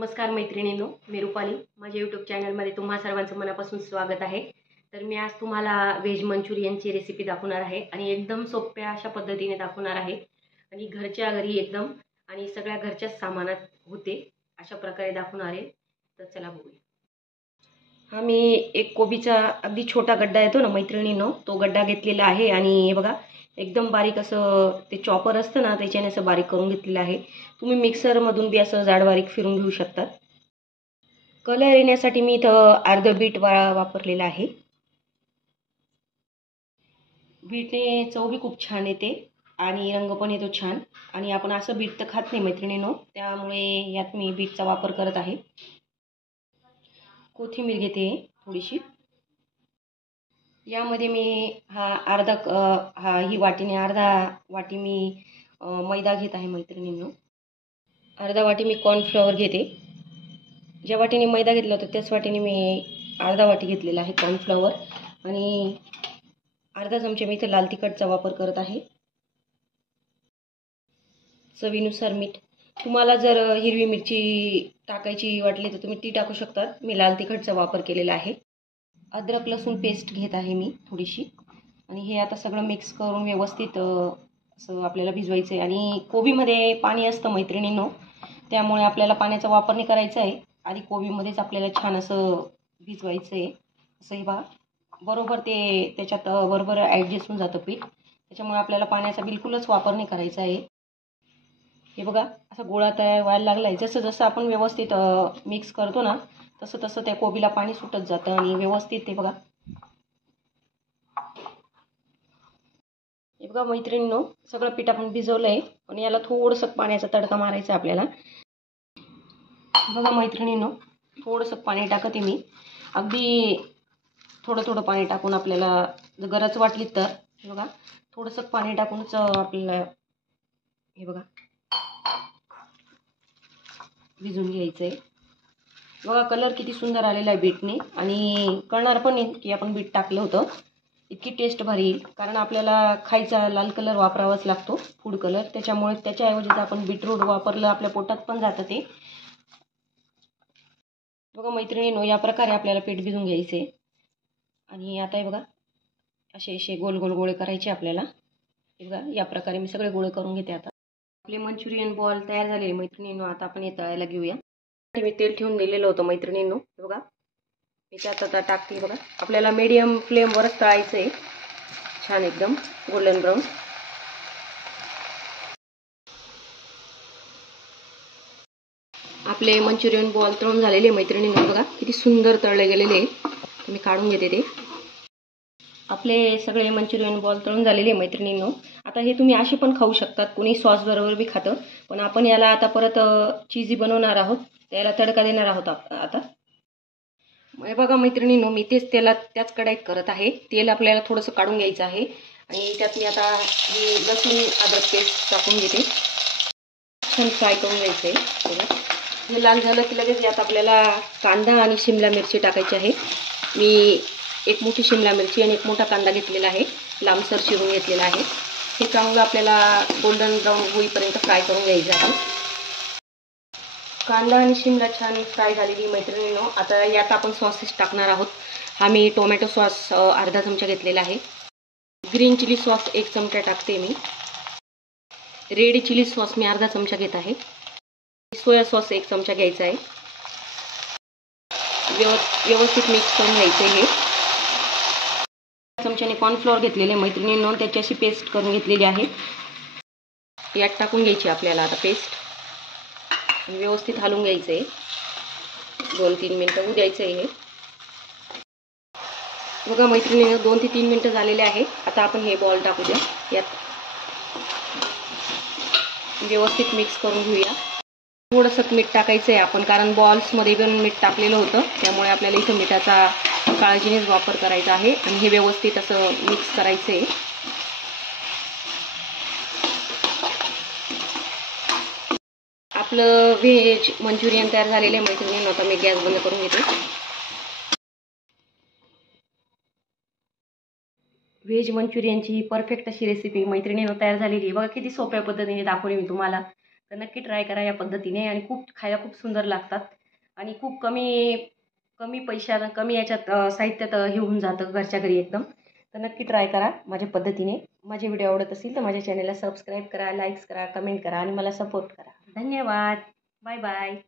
नमस्कार मैत्रिणींनो, मी रुपाली. माझ्या यूट्यूब चॅनलमध्ये तुम्हा सर्वांचं मनापासून स्वागत आहे. तर मी आज तुम्हाला व्हेज मंचुरियनची रेसिपी दाखवणार आहे आणि एकदम सोप्या अशा पद्धतीने दाखवणार आहे आणि घरच्या घरी एकदम आणि सगळ्या घरच्याच सामानात होते अशा प्रकारे दाखवणार आहे. तर चला बघूया. हा मी एक कोबीचा अगदी छोटा गड्डा येतो ना मैत्रिणींनो, तो गड्डा घेतलेला आहे आणि हे बघा एकदम बारीक असं ते चॉपर असतं ना त्याच्याने असं बारीक करून घेतलेलं आहे. तुम्ही मिक्सरमधून बी असं जाड बारीक फिरून घेऊ शकता. कलर येण्यासाठी मी इथं अर्ध बीट वापरलेला आहे. बीटने चव बी खूप छान येते आणि रंग पण येतो छान. आणि आपण असं बीट तर खात नाही मैत्रिणींनो, त्यामुळे यात मी बीटचा वापर करत आहे. कोथिंबीर घेते थोडीशी. यामध्ये मी ही वाटीने अर्धा वाटी मी मैदा घेत आहे मैत्रिणींनो. अर्धा वाटी मी कॉर्नफ्लॉवर घेते. ज्या वाटीने मैदा घेतला होता त्याच वाटीने मी अर्धा वाटी घेतलेला आहे कॉर्नफ्लॉवर. आणि अर्धा चमचा मी इथे लाल तिखटचा वापर करत आहे. चवीनुसार मीठ. तुम्हाला जर हिरवी मिरची टाकायची वाटली तर तुम्ही ती टाकू शकता. मी लाल तिखटचा वापर केलेला आहे. अद्रक लसूण पेस्ट घेत आहे मी थोडीशी. आणि हे आता सगळं मिक्स करून व्यवस्थित असं आपल्याला भिजवायचं आहे. आणि कोबीमध्ये पाणी असतं मैत्रिणींनो, त्यामुळे आपल्याला पाण्याचा वापर नाही करायचा आहे. आधी कोबीमध्येच आपल्याला छान असं भिजवायचं आहे. असं हे बघा बरोबर ते त्याच्यात बरोबर ॲडजस्ट होऊन जातं पीठ. त्याच्यामुळे आपल्याला पाण्याचा बिलकुलच वापर नाही करायचा आहे. हे बघा असा गोळा तयार व्हायला लागला आहे. जसं जसं आपण व्यवस्थित मिक्स करतो ना तसं तसं त्या कोबीला पाणी सुटत जातं आणि व्यवस्थित ते बघा. हे बघा मैत्रिणींनो, सगळं पीठ आपण भिजवलं आहे पण याला थोडंसं पाण्याचा तडका मारायचा आपल्याला. बघा मैत्रिणींनो, थोडंसं पाणी टाकते मी. अगदी थोडं थोडं पाणी टाकून आपल्याला जर गरज वाटली तर हे बघा थोडंसं पाणी टाकूनच आपल्याला हे बघा भिजून घ्यायचं आहे. बघा कलर किती सुंदर आलेला आहे बीटने. आणि कळणार पण नाही की आपण बीट टाकलं होतं. इतकी टेस्ट भारी येईल. कारण आपल्याला खायचा लाल कलर वापरावाच लागतो, फूड कलर. त्याच्यामुळे त्याच्याऐवजी जर आपण बीटरूट वापरलं आपल्या पोटात पण जातं ते. बघा मैत्रिणींनो, या प्रकारे आपल्याला पीठ भिजून घ्यायचं आहे. आणि आता हे बघा असे असे गोल गोल गोळे करायचे आपल्याला. हे बघा या प्रकारे मी सगळे गोळे करून घेते. आता आपले मंचुरियन बॉल तयार झाले मैत्रिणींनो. आता आपण हे तळायला घेऊया. मी तेल ठेवून दिलेलं होतं मैत्रिणींनो. हे बघा मी त्यात आता टाकते. बघा आपल्याला मीडियम फ्लेमवरच तळायचं आहे, छान एकदम गोल्डन ब्राऊन. आपले मंचुरियन बॉल तळून झालेले मैत्रिणींनो. बघा किती सुंदर तळले गेलेले. मी काढून घेते ते. आपले सगळे मंचुरियन बॉल तळून झालेले मैत्रिणींनो. आता हे तुम्ही असे पण खाऊ शकतात, कोणी सॉस बरोबर बी खातं. पण आपण याला आता परत चीजी बनवणार आहोत, त्याला तडका देणार आहोत आता. हे बघा मैत्रिणींनो, मी तेच त्याच कढईत करत आहे. तेल आपल्याला थोडंसं काढून घ्यायचं आहे आणि त्यात मी आता ही लसूण अद्रक पेस्ट टाकून घेते. छान फ्राय करून घ्यायचं आहे. बघा हे लाल झालं की लगेच यात आपल्याला कांदा आणि शिमला मिरची टाकायची आहे. मी एक मोठी शिमला मिरची आणि एक मोठा कांदा घेतलेला आहे, लांबसर चिरून घेतलेला आहे. हे चांगलं आपल्याला गोल्डन ब्राऊन होईपर्यंत फ्राय करून घ्यायचं आहे. कांदा आणि शिमला छान फ्राय झालेली मैत्रिणींनो. आता यात आपण सॉसेस टाकणार आहोत. हा मी टोमॅटो सॉस अर्धा चमचा घेतलेला आहे. ग्रीन चिली सॉस 1 चमचा टाकते मी. रेड चिली सॉस मी अर्धा चमचा घेत आहे. सोया सॉस 1 चमचा घ्यायचा आहे. व्यवस्थित मिक्स करून घ्यायचं आहे. चमच्याने कॉर्नफ्लॉवर घेतलेले मैत्रिणींनो, त्याची अशी पेस्ट करून घेतलेली आहे. यात टाकून घ्यायची आपल्याला आता पेस्ट. व्यवस्थित हलवून घ्यायचं आहे. 2-3 मिनटं होऊ द्यायचं आहे. बघा मैत्रिणींनो 2 ते 3 मिनटं झालेले आहे. आता आपण हे बॉल टाकू द्या यात. व्यवस्थित मिक्स करून घेऊया. थोडंसं मीठ टाकायचं आहे आपण, कारण बॉल्समध्ये पण मीठ टाकलेलं होतं, त्यामुळे आपल्याला इथं मिठाचा काळजीनेच वापर करायचा आहे. आणि हे व्यवस्थित असं मिक्स करायचं आहे. आपलं व्हेज मंचुरियन तयार झालेलं आहे मैत्रिणींनो. आता मी गॅस बंद करून घेते. व्हेज मंचुरियनची परफेक्ट अशी रेसिपी मैत्रिणींनो तयार झालेली आहे. बघा किती सोप्या पद्धतीने दाखवली मी तुम्हाला. तर नक्की ट्राय करा या पद्धतीने. आणि खायला खूप सुंदर लागतात आणि खूप कमी कमी पैशात कमी याच्यात साहित्यात हे होऊन जातं घरच्या घरी एकदम. तर नक्की ट्राय करा माझ्या पद्धतीने. माझे व्हिडिओ आवडत असेल तर माझ्या चॅनलला सबस्क्राईब करा, लाईक्स करा, कमेंट करा आणि मला सपोर्ट करा. धन्यवाद. Bye bye.